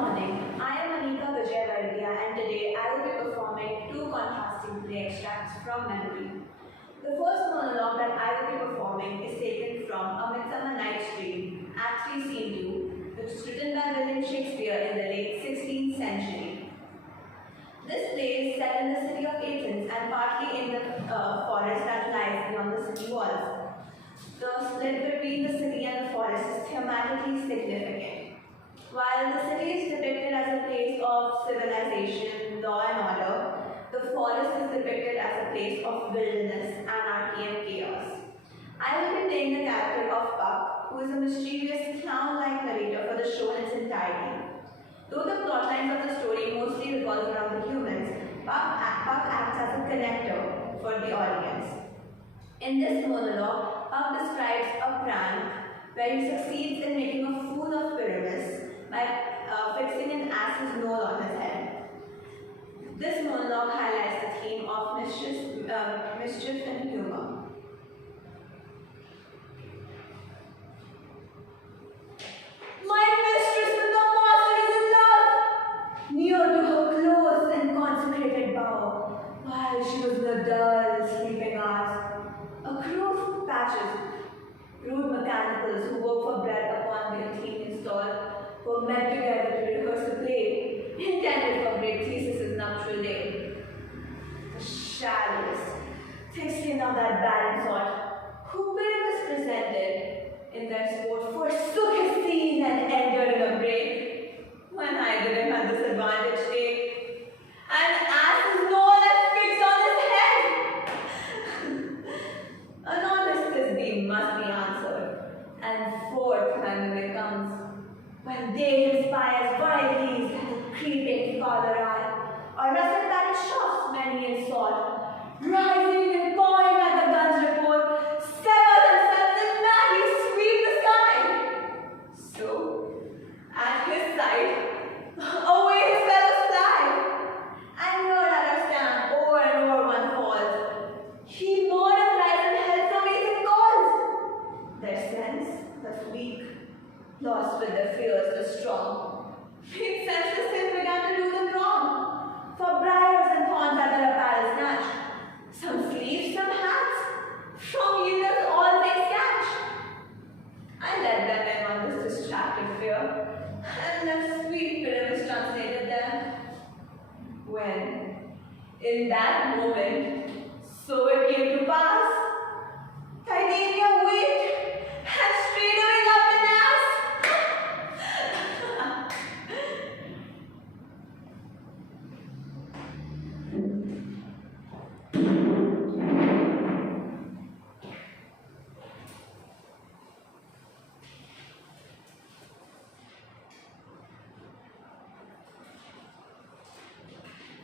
morning. I am Anika Vijaivergia and today I will be performing two contrasting play extracts from memory. The first monologue that I will be performing is taken from A Midsummer Night's Dream, Act 3, Scene 2, which was written by William Shakespeare in the late 16th century. This play is set in the city of Athens and partly in the forest that lies beyond the city walls. The split between the city and the forest is thematically significant. While the city is depicted as a place of civilization, law and order, the forest is depicted as a place of wilderness, anarchy and chaos. I will be playing the character of Puck, who is a mischievous, clown-like narrator for the show in its entirety. Though the plotlines of the story mostly revolve around the humans, Puck acts as a connector for the audience. In this monologue, Puck describes a prank where he succeeds in making a fool of Pyramus by fixing an ass's nose on his head. This monologue highlights the theme of mischief and humor. My mistress with the monster is in love! Near to her close and consecrated bower, while she was in the dull sleeping hours. A crew of patches, rude mechanicals who work for bread upon the Athenian stall, were met together to rehearse a play intended for great Theseus' nuptial day. The shallowest, thick-skinned of that barren sort, who Pyramus presented in their sport, forsook his scene and entered in a break, when I didn't have this advantage take, and ass's nose and fixed on his head. An honest beam must be answered, and forth my mimic comes, when they inspires wildly that the creeping father eye, or russet that it shocks many in salt, rising and pawing at the gun's report, sever themselves and madly sweep the sky. So, at his side, away his fellows fly, and here at our stand, o'er and o'er one falls. He more than cries and held from eating calls. Their sense, the weak, lost with their fears the strong, made senseless sin began to do them wrong. For briars and thorns at their apparel snatch, some sleeves, some hats, from yielders all they snatch. I led them in on this distracted fear, and left sweet Pyramus translated them. When, in that moment, so it came to pass, Titania winked, and straightway loved an ass.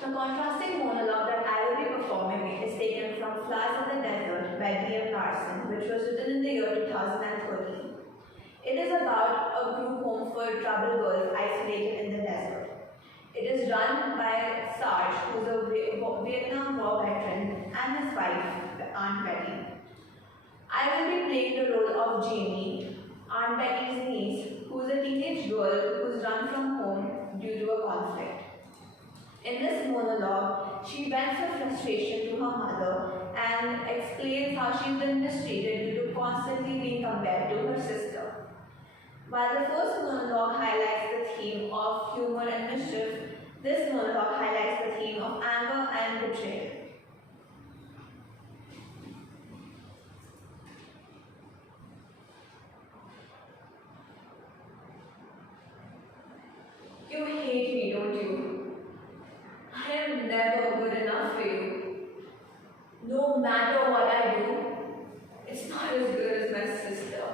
The contrasting monologue that I will be performing is taken from Flowers in the Desert by D.M. Larson, which was written in the year 2013. It is about a group home for troubled girls isolated in the desert. It is run by Sarge, who is a Vietnam War veteran, and his wife, Aunt Betty. I will be playing the role of Jamie, Aunt Betty's niece, who is a teenage girl who is run from home due to a conflict. In this monologue, she vents her frustration to her mother and explains how she's been mistreated due to constantly being compared to her sister. While the first monologue highlights the theme of humor and mischief, this monologue highlights the theme of anger and betrayal. You hate me, don't you? I am never good enough for you. No matter what I do, it's not as good as my sister.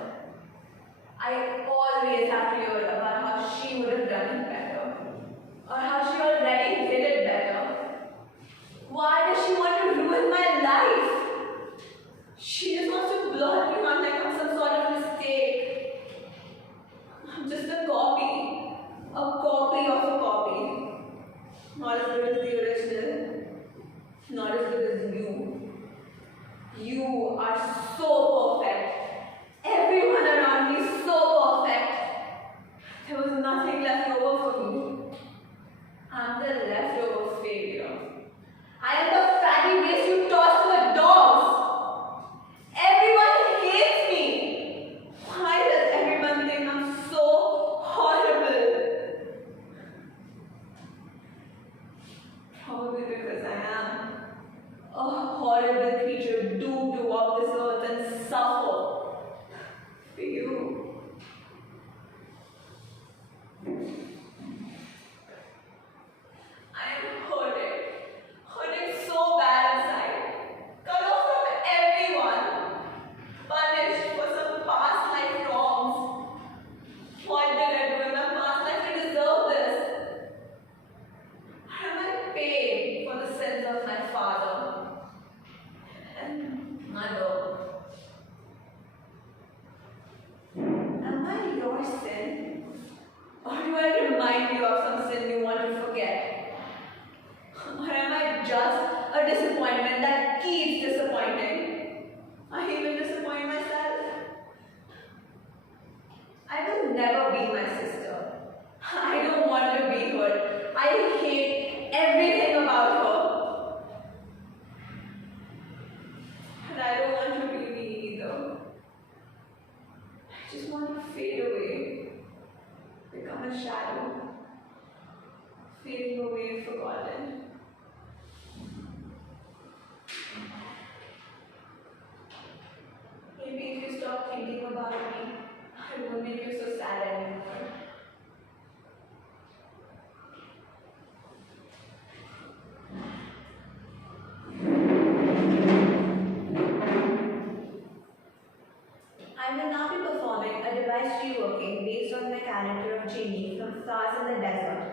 I always have to hear about how she would have done it better, or how she already did it better. Why does nothing left over for me. I'm the leftover failure. I am the fatty waste you toss to the dogs. Everyone hates me. Why does everyone think I'm so horrible? Probably because I am a horrible creature doomed to walk this earth and suffer for you. I'm hurting so bad inside, cut off from everyone, punished for some past life wrongs. What did I do in my past life to deserve this? Am I paying for the sins of my father and mother? Am I your sin? Or do I remind you of some sin you want to forget? Or am I just a disappointment that keeps disappointing? I even disappoint myself. I will never be my sister. I don't want to be her. I hate everything about her. And I don't want to be me either. I just want to fade away, become a shadow, fading away, forgotten. Maybe if you stop thinking about me, I won't make you so sad anymore. I will now be performing a devised reworking based on my character of Jamie from Stars in the Desert.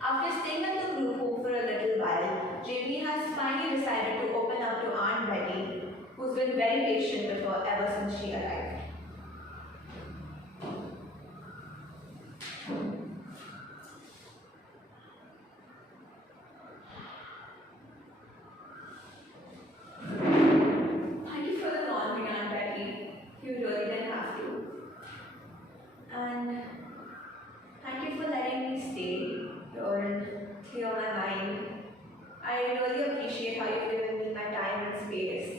After staying at the group home for a little while, Jamie has finally decided to open up to Aunt Betty, who's been very patient with her ever since she arrived. Thank you for the laundry, Aunt Betty. You really didn't have to. And thank you for letting me stay here and clear my mind. I really appreciate how you've given me my time and space.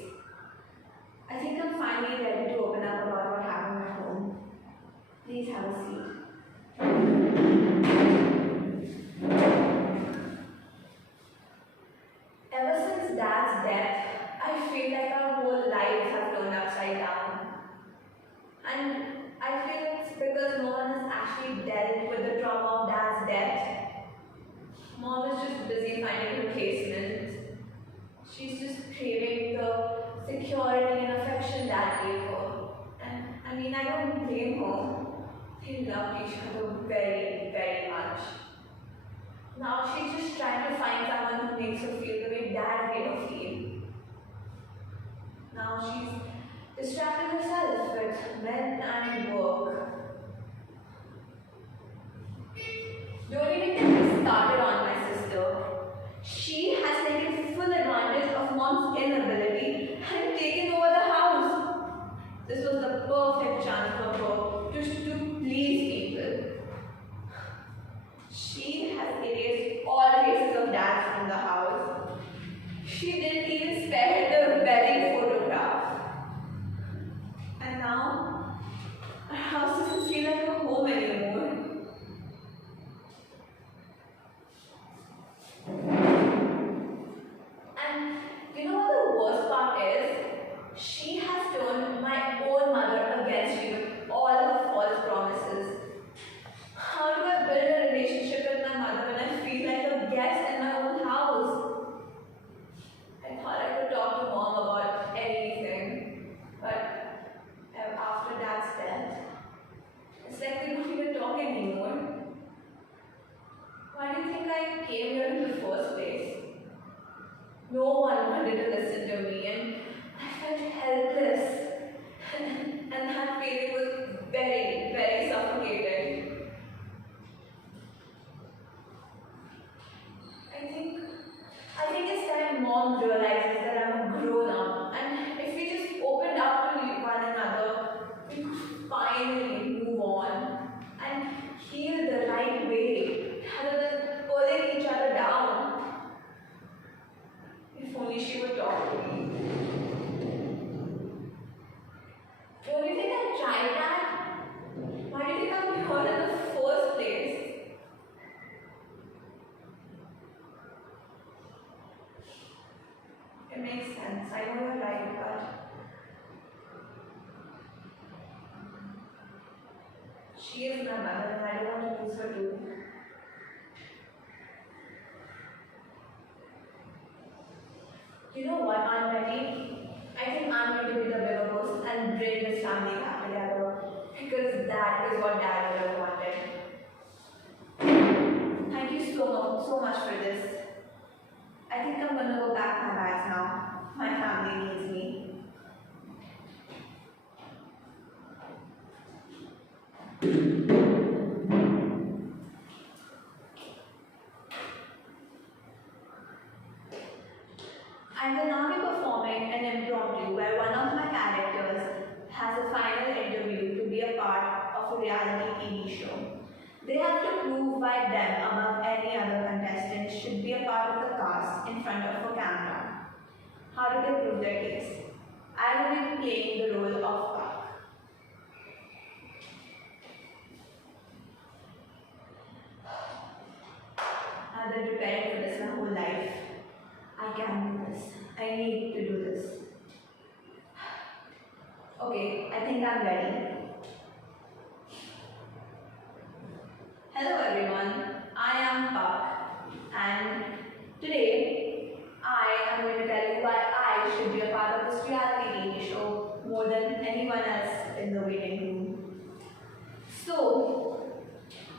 I think I'm finally ready to open up about what happened at home. Please have a seat. Ever since Dad's death, I feel like our whole lives have turned upside down. And I feel it's because no one has actually dealt with the trauma of Dad's death. Mom is just busy finding a replacement. She's just craving the security and affection Dad gave her. And I mean, I don't blame her. They loved each other very, very much. Now she's just trying to find someone who makes her feel the way Dad made her feel. Now she's distracting herself with men and work. Don't even get me started on my sister. She has taken full advantage of Mom's inability and taken over the house. This was the perfect chance for her to please people. She has erased all traces of Dad from the house. She didn't even spare the wedding photograph. And now, our house doesn't feel like a home anymore. And you know what the worst part is? She has turned my own mother against me with all her false promises. How do I build a relationship with my mother when I feel like a guest in my own house? I thought I could talk to Mom about anything, but after Dad's death, it's like we don't even talk anymore. Why do you think I came here in the first place? No one wanted to listen to me, and I felt helpless. And that feeling was very, very suffocating. I think it's time Mom realizes that I'm a grown-up, and if we just opened up to one another, we could finally move on and heal the right so much for this. I think I'm gonna go pack my bags now. My family needs me. I will now be performing an impromptu where one of my characters has a final interview to be a part of a reality TV show. They have to prove why them, among any other contestants, should be a part of the cast in front of a camera. How do they prove their case? I will be playing the role of Park. I've been preparing for this my whole life. I can do this. I need to do this. Okay, I think I'm ready. Hello everyone, I am Park, and today I am going to tell you why I should be a part of this reality TV show more than anyone else in the waiting room. So,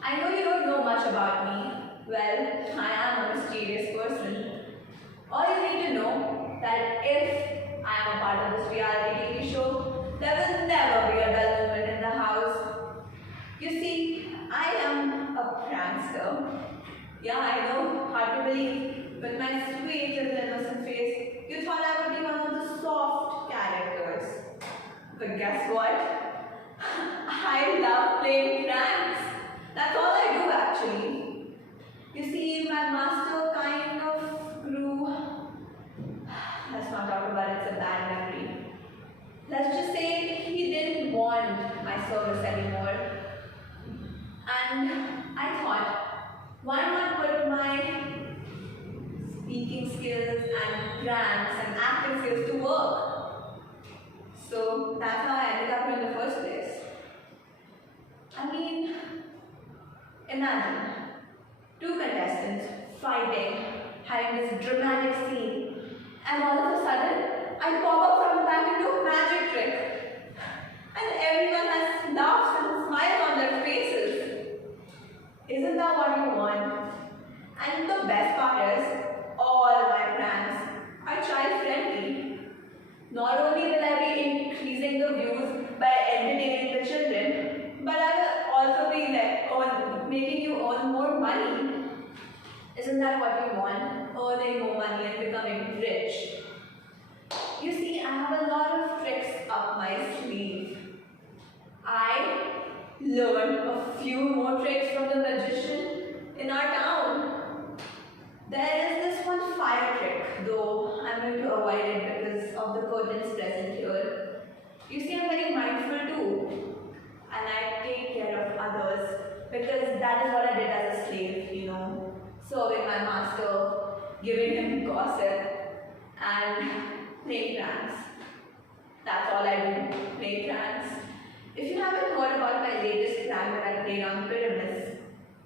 I know you don't know much about me. Well, I am a mysterious person. All you need to know that if I am a part of this reality TV show, there will never be a dull moment in the house. You see, I am a prankster. Yeah, I know, hard to believe. With my sweet little innocent face, you thought I would be one of the soft characters. But guess what? I love playing pranks. That's all I do actually. You see, my master kind of grew. Let's not talk about it, it's a bad memory. Let's just say he didn't want my service anymore. And I thought, why not put my speaking skills and pranks and acting skills to work? So that's how I ended up here in the first place. I mean, imagine two contestants fighting, having this dramatic scene, and all of a sudden, I pop up from the back and do a magic trick. And everyone has laughs and smiles on their faces. Isn't that what you want? And the best part is, all my pranks are child friendly. Not only will I be increasing the views by entertaining the children, but I will also be making you earn more money. Isn't that what you want? Earning more money and becoming rich. You see, I have a lot of tricks up my sleeve. I learned a few more tricks from the magician in our town. There is this one fire trick, though I'm going to avoid it because of the curtains present here. You see, I'm very mindful too, and I take care of others because that is what I did as a slave, serving my master, giving him gossip, and playing pranks. That's all I do, play pranks. If you haven't heard about my latest prank that I played on pyramids,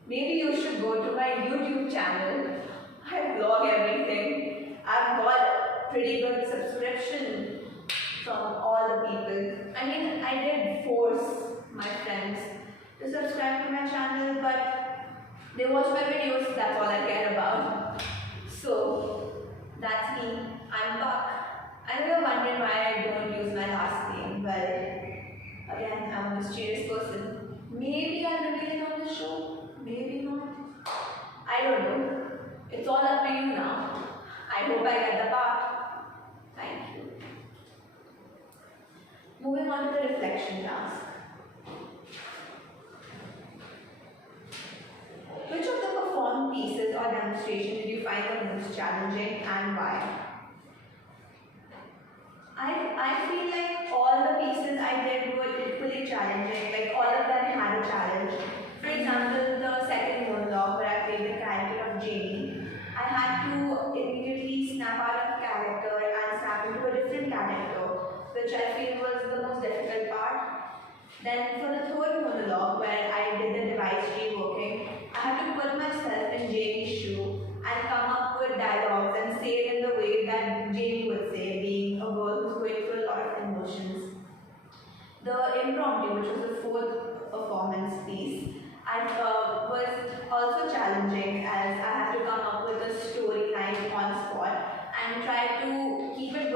maybe you should go to my YouTube channel. I vlog everything. I've got pretty good subscription from all the people. I mean, I did force my friends to subscribe to my channel, but they watch my videos, that's all I care about. So, that's me. I'm Buck. I know you're wondering why I don't use my last name. Well, again, I'm a mysterious person. Maybe I'm revealing on the show, maybe not. I don't know. It's all up to you now. I hope I get the part. Thank you. Moving on to the reflection task. Which of the performed pieces or demonstration did you find the most challenging and why? I feel like all the pieces I did were equally challenging, like all of them had a challenge. For example, the second monologue where I played the character of Jamie, I had to immediately snap out of character and snap into a different character, which I feel was the most difficult part. Then for the third monologue where I did the devised reworking, I had to put myself in Jamie's shoe and come up with dialogues and say it in the way that Jamie would say, being a girl who's going through a lot of emotions. The impromptu, which was the fourth performance piece, I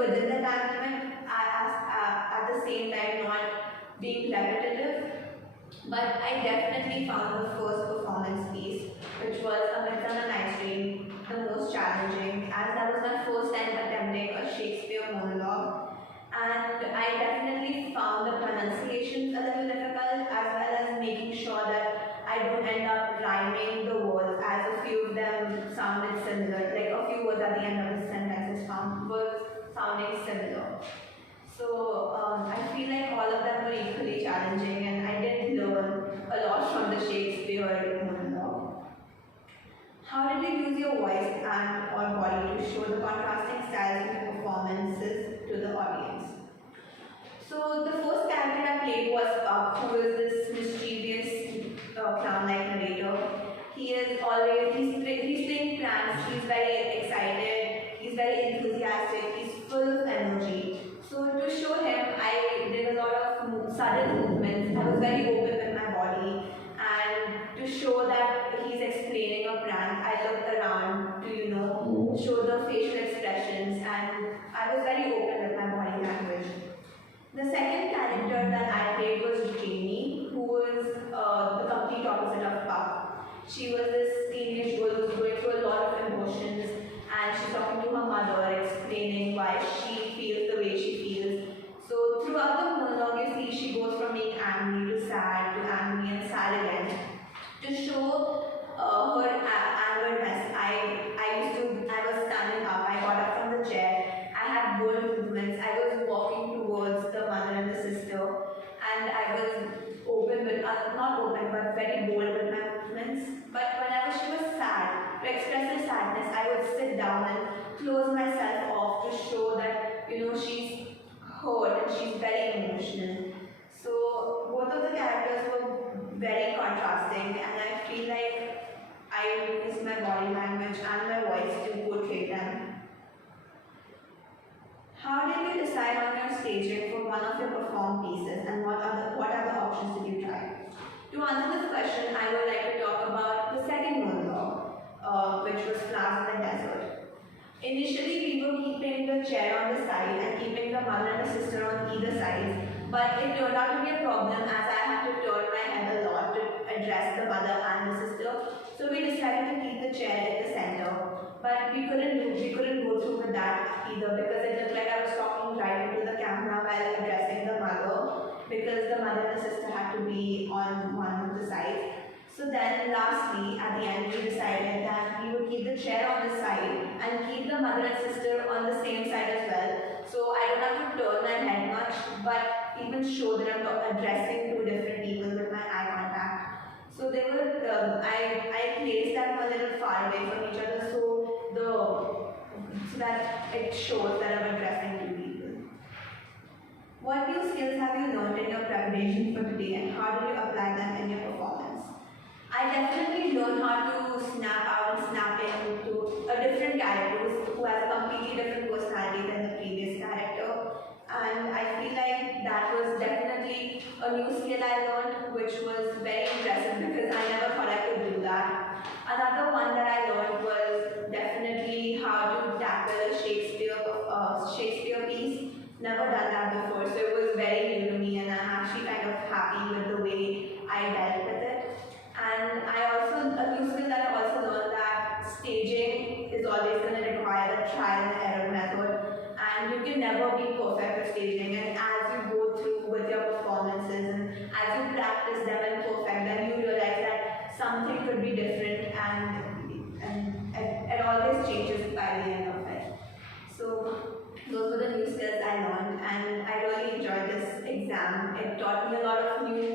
within the time limit, at the same time not being repetitive. But I definitely found the first performance piece, which was A Midsummer Night's Dream, the most challenging, as that was my first time attempting a Shakespeare monologue. And I definitely found the pronunciations a little difficult, as well as making sure that I don't end up rhyming the words, as a few of them sounded similar, like a few words at the end of the sentences were sounding similar. So I feel like all of them were equally challenging, and I did learn a lot from the Shakespeare monologue. How did you use your voice and or body to show the contrasting styles of your performances to the audience? So the first character I played was Puck, who is this mischievous clown-like narrator. He's playing pranks, he's very excited, he's very enthusiastic, he's full of energy. So to show him, I did a lot of sudden movements. I was very open with my body, and to show that he's explaining a prank, I looked around to show the facial expressions, and I was very open with my body language. The second character that I played was Jamie, who was the complete opposite of Puck. She was this teenage girl who was going through a lot of emotions, and she's talking to her mother, explaining why she feels the way she feels. So throughout the monologue, you see she goes from being angry to angry and sad again. To show her angerness, I was standing up, I got up from the chair, I had bold movements, I was walking towards the mother and the sister, and I was open with, not open, but very bold with my movements. But whenever she was sad, to express her sadness, I would sit down and close myself off to show that, she's hurt and she's very emotional. So both of the characters were very contrasting, and I feel like I used my body language and my voice to portray them. How did you decide on your staging for one of your performed pieces, and what other options did you try? To answer this question, I would like to talk about the second monologue, which was Flowers in the Desert. Initially, we were keeping the chair on the side and keeping the mother and the sister on either side, but it turned out to be a problem as I had to turn my head a lot to address the mother and the sister. So we decided to keep the chair at the center, but we couldn't go through with that either, because it looked like I was talking right into the camera while addressing the mother, because the mother and the sister had to be on one of the sides. So then lastly, at the end, we decided that we would keep the chair on the side and keep the mother and sister on the same side as well. So I don't have to turn my head much, but even show that I'm addressing two different people with my eye contact. So they were, I placed them a little far away from each other, so that it shows that I'm addressing two people. What new skills have you learned in your preparation for today, and how do you apply them in your performance? I definitely learned how to snap out and snap into a different character who has a completely different personality than the previous character. And I feel like that was definitely a new skill I learned, which was very impressive because I never thought I could do that. Another one that I learned was definitely how to tackle a Shakespeare piece. Never done that before, so it was very new to me, and I'm actually kind of happy with the way I dealt with it. And a new skill that I also learned that staging is always going to require a trial and error method, and you can never be perfect with staging. And as you go through with your performances and as you practice them and perfect them, you realize that something could be different, and it always changes by the end of it. So those were the new skills I learned, and I really enjoyed this exam. It taught me a lot of new